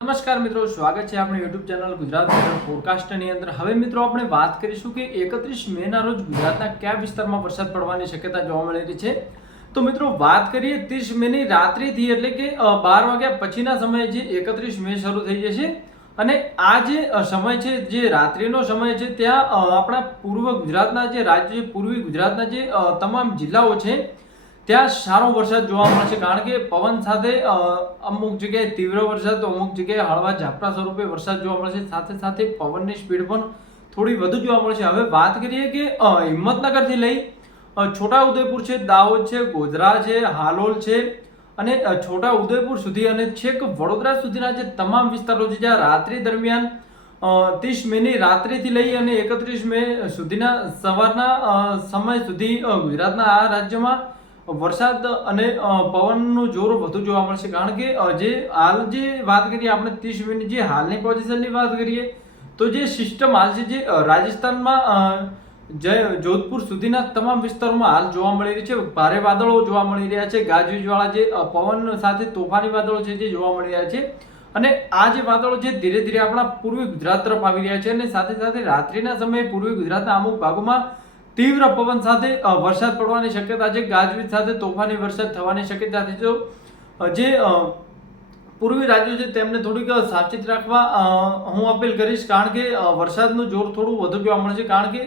નમસ્કાર મિત્રો, સ્વાગત છે આપણી યુટ્યુબ ચેનલ ગુજરાત વેધર ફોરકાસ્ટની અંદર। હવે મિત્રો આપણે વાત કરીશું કે 31 મેના રોજ ગુજરાતના કયા વિસ્તારમાં વરસાદ પડવાની શક્યતા જોવા મળી રહી છે। તો મિત્રો વાત કરીએ 30 મેની રાત્રિથી એટલે કે 12 વાગ્યા પછીના સમયે જે 31 મે શરૂ થઈ જશે અને આ જે સમય છે, જે રાત્રિનો સમય છે, ત્યાં આપણા પૂર્વ ગુજરાતના જે રાજ્ય પૂર્વી ગુજરાતના જે તમામ જિલ્લાઓ છે ત્યાં સારો વરસાદ જોવા મળશે। કારણ કે પવન સાથે અમુક જગ્યાએ તીવ્ર વરસાદ તો અમુક જગ્યાએ હળવા ઝાપટા સ્વરૂપે વરસાદ જોવા મળશે। સાથે સાથે પવનની સ્પીડ પણ થોડી વધુ જોવા મળશે। હવે વાત કરીએ કે હિંમતનગરથી લઈ છોટાઉદેપુર છે, દાહોદ છે, ગોધરા છે, હાલોલ છે અને છોટાઉદેપુર સુધી અને છેક વડોદરા સુધીના જે તમામ વિસ્તારો છે જ્યાં રાત્રિ દરમિયાન 30 મેની રાત્રિથી લઈ અને 31 મે સુધીના સવારના સમય સુધી ગુજરાતના આ રાજ્યમાં વરસાદ અને પવનનું જોર વધુ જોવા મળશે। કારણ કે જે હાલ જે વાત કરીએ આપણે 30 મિનિટ જે હાલની પોઝિશનની વાત કરીએ તો જે સિસ્ટમ હાલ છે જે રાજસ્થાનમાં જોધપુર સુધીના તમામ વિસ્તારોમાં હાલ જોવા મળી રહી છે। ભારે વાદળો જોવા મળી રહ્યા છે, ગાજવીજવાળા જે પવન સાથે તોફાની વાદળો છે જે જોવા મળી રહ્યા છે અને આ જે વાદળો છે ધીરે ધીરે આપણા પૂર્વી ગુજરાત તરફ આવી રહ્યા છે અને સાથે સાથે રાત્રિના સમયે પૂર્વી ગુજરાતના અમુક ભાગોમાં તીવ્ર પવન સાથે વરસાદ પડવાની શક્યતા છે, ગાજવીજ સાથે તોફાની વરસાદ થવાની શક્યતા છે। તો જે પૂર્વી રાજ્યો છે તેમને થોડીક સાવચેત રાખવા હું અપીલ કરીશ। કારણ કે વરસાદનું જોર થોડું વધુ જોવા મળશે। કારણ કે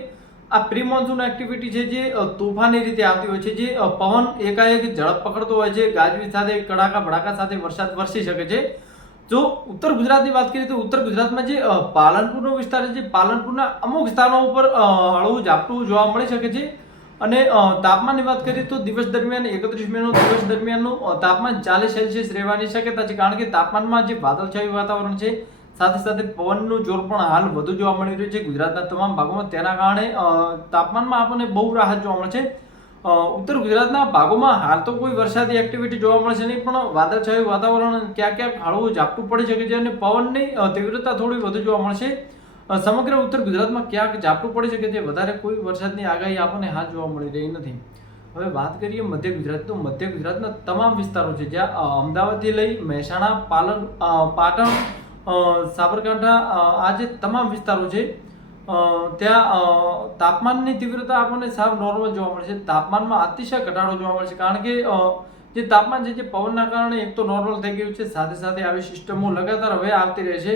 આ પ્રી મોન્સૂન એક્ટિવિટી છે જે તોફાની રીતે આવતી હોય છે, જે પવન એકાએક ઝડપ પકડતો હોય છે, ગાજવીજ સાથે કડાકા ભડાકા સાથે વરસાદ વરસી શકે છે। જો ઉત્તર ગુજરાતની વાત કરીએ તો ઉત્તર ગુજરાતમાં જે પાલનપુરનો વિસ્તાર છે, પાલનપુરના અમુક સ્થાનો ઉપર હળવું ઝાપટું જોવા મળી શકે છે અને તાપમાનની વાત કરીએ તો દિવસ દરમિયાન 31 મેનો દિવસ દરમિયાનનું તાપમાન 40 સેલ્સિયસ રહેવાની શક્યતા છે। કારણ કે તાપમાનમાં જે વાદળછાયું વાતાવરણ છે, સાથે સાથે પવનનું જોર પણ હાલ વધુ જોવા મળી રહ્યું છે ગુજરાતના તમામ ભાગોમાં। તેના કારણે તાપમાનમાં આપણને બહુ રાહત જોવા મળશે। ઉત્તર ગુજરાતના ભાગોમાં હાલ તો કોઈ વરસાદી એક્ટિવિટી જોવા મળશે નહીં, પણ વાદળછાયું વાતાવરણ ક્યાંક ક્યાંક હળવું ઝાપટું પડી શકે છે અને પવનની તીવ્રતા થોડી વધુ જોવા મળશે। સમગ્ર ઉત્તર ગુજરાતમાં ક્યાંક ઝાપટું પડી શકે છે, વધારે કોઈ વરસાદની આગાહી આપણને હાલ જોવા મળી રહી નથી। હવે વાત કરીએ મધ્ય ગુજરાત, તો મધ્ય ગુજરાતના તમામ વિસ્તારો છે જ્યાં અમદાવાદથી લઈ મહેસાણા, પાટણ, સાબરકાંઠા આ જે તમામ વિસ્તારો છે ત્યાં તાપમાનની તીવ્રતા આપણને સાવ નોર્મલ જોવા મળશે। તાપમાનમાં અતિશય ઘટાડો જોવા મળશે। કારણ કે જે તાપમાન છે જે પવનના કારણે એક તો નોર્મલ થઈ ગયું છે, સાથે સાથે આવી સિસ્ટમો લગાતાર હવે આવતી રહે છે,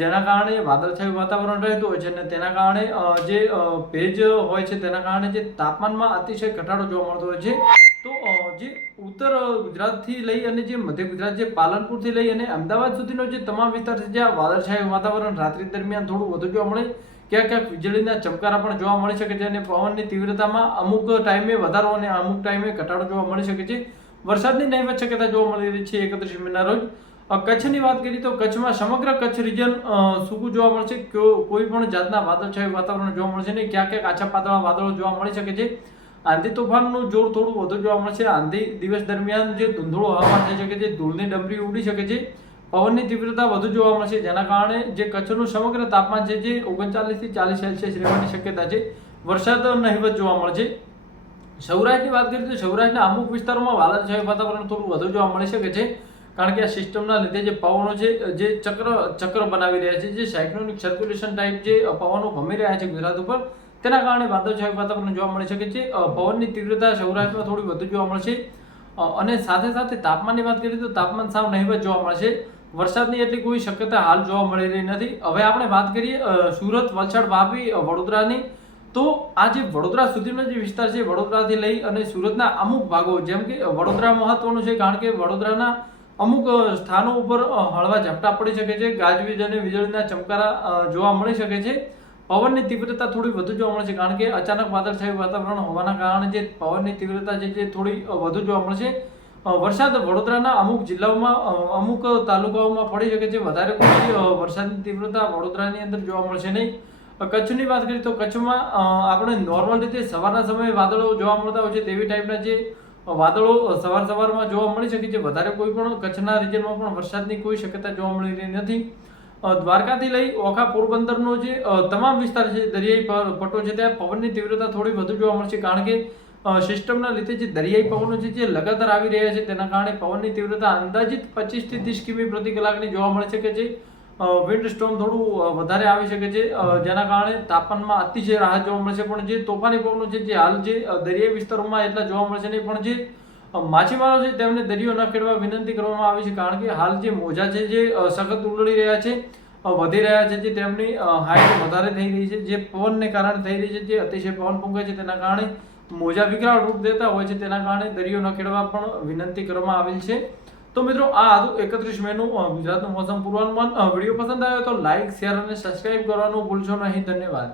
જેના કારણે વાદળછાયું વાતાવરણ રહેતું હોય છે અને તેના કારણે જે ભેજ હોય છે તેના કારણે જે તાપમાનમાં અતિશય ઘટાડો જોવા મળતો હોય છે। તો જે ઉત્તર ગુજરાતથી લઈ અને જે મધ્ય ગુજરાત, જે પાલનપુરથી લઈ અને અમદાવાદ સુધીનો જે તમામ વિસ્તાર છે જ્યાં વાદળછાયું વાતાવરણ રાત્રિ દરમિયાન થોડું વધુ જોવા મળે, ક્યાંક ક્યાંક વીજળીના ચમકારા પણ જોવા મળી શકે છે અને પવનની તીવ્રતામાં અમુક ટાઈમે વધારો અને અમુક ટાઈમે ઘટાડો જોવા મળી શકે છે। વરસાદની નહીવત શક્યતા જોવા મળી રહી છે 31 મેના રોજ। કચ્છની વાત કરીએ તો કચ્છમાં સમગ્ર કચ્છ રિજન સૂકું જોવા મળશે, કોઈ પણ જાતના વાદળછાયું વાતાવરણ જોવા મળશે નહીં, ક્યાંક ક્યાંક આછા પાતળા વાદળો જોવા મળી શકે છે। આંધી તોફાનનું જોર થોડું વધુ જોવા મળશે। આંધી દિવસ દરમિયાન જે ધૂંધળું હવામાન થઈ શકે છે, ધૂળની ડમરી ઉડી શકે છે, પવનની તીવ્રતા વધુ જોવા મળશે, જેના કારણે જે કચ્છનું સમગ્ર તાપમાન છે જે 39 થી 40 સેલ્સિયસ રહેવાની શક્યતા છે। વરસાદ નહીવત જોવા મળશે। સૌરાષ્ટ્રની વાત કરીએ તો સૌરાષ્ટ્રના અમુક વિસ્તારોમાં વાદળછાયું વાતાવરણ થોડું વધુ જોવા મળી શકે છે। કારણ કે આ સિસ્ટમના લીધે જે પવનો છે જે ચક્ર બનાવી રહ્યા છે, જે સાયક્લોનિક સર્ક્યુલેશન ટાઈપ જે પવનો ભમી રહ્યા છે ગુજરાત ઉપર, તેના કારણે વાદળછાયું વાતાવરણ જોવા મળી શકે છે। પવનની તીવ્રતા સૌરાષ્ટ્રમાં થોડી વધુ જોવા મળશે અને સાથે સાથે તાપમાનની વાત કરીએ તો તાપમાન સાવ નહીવત જોવા મળશે। વરસાદની એટલી કોઈ શક્યતા હાલ જોવા મળી રહી નથી। હવે આપણે વાત કરીએ સુરત, વલસાડ, વાપી, વડોદરાની, તો આ જે વડોદરા સુધીનો જે વિસ્તાર છે, વડોદરાથી લઈ અને સુરતના અમુક ભાગો, જેમ કે વડોદરા મહત્વનું છે કારણ કે વડોદરાના અમુક સ્થાનો ઉપર હળવા ઝાપટા પડી શકે છે, ગાજવીજ અને વીજળીના ચમકારા જોવા મળી શકે છે, પવનની તીવ્રતા થોડી વધુ જોવા મળશે। કારણ કે અચાનક વાદળછાયું વાતાવરણ હોવાના કારણે જે પવનની તીવ્રતા છે જે થોડી વધુ જોવા મળશે। વરસાદ વડોદરાના અમુક જિલ્લાઓમાં, અમુક તાલુકાઓમાં પડી શકે છે, વધારે કોઈ વરસાદની તીવ્રતા વડોદરાની અંદર જોવા મળશે નહીં। કચ્છની વાત કરીએ તો કચ્છમાં આપણે નોર્મલ રીતે સવારના સમયે વાદળો જોવા મળતા હોય છે તેવી ટાઈપના જે વાદળો સવારમાં જોવા મળી શકે છે। વધારે કોઈ પણ કચ્છના રિજનમાં પણ વરસાદની કોઈ શક્યતા જોવા મળી રહી નથી। દ્વારકાથી લઈ ઓખા, પોરબંદરનો જે તમામ વિસ્તાર છે, દરિયાઈ પટ્ટો છે, ત્યાં પવનની તીવ્રતા થોડી વધુ જોવા મળશે। કારણ કે સિસ્ટમના લીધે જે દરિયાઈ પવનો છે જે લગાતાર આવી રહ્યા છે તેના કારણે પવનની તીવ્રતા અંદાજિત 25 થી 30 કિમી પ્રતિ કલાકની જોવા મળે છે કે જે વિન્ડ સ્ટોર્મ થોડું વધારે આવી શકે છે, જેના કારણે તાપમાનમાં અતિશય રાહત જોવા મળશે. પણ જે તોફાની પવનો છે જે હાલ જે દરિયાઈ વિસ્તારોમાં એટલા જોવા મળશે નહીં, પણ જે માછીમારો છે તેમને દરિયો ન ખેડવા વિનંતી કરવામાં આવી છે, કારણ કે હાલ જે મોજા છે જે સખત ઉલળી રહ્યા છે, વધી રહ્યા છે, જે તેમની હાઈટ વધારે થઈ રહી છે, જે પવનને કારણે થઈ રહી છે, જે અતિશય પવન ફૂંકાય છે તેના કારણે મોજા વિકરાળ રૂપ દેતા હોય છે, તેના કારણે દરિયો ન ખેડવા પણ વિનંતી કરવામાં આવેલ છે. તો મિત્રો આ હતું 31 મેનું ગુજરાતનું મોસમ પૂર્વાનુમાન. વિડીયો પસંદ આવ્યો તો લાઇક, શેર અને સબસ્ક્રાઇબ કરવાનું ભૂલશો નહીં. ધન્યવાદ.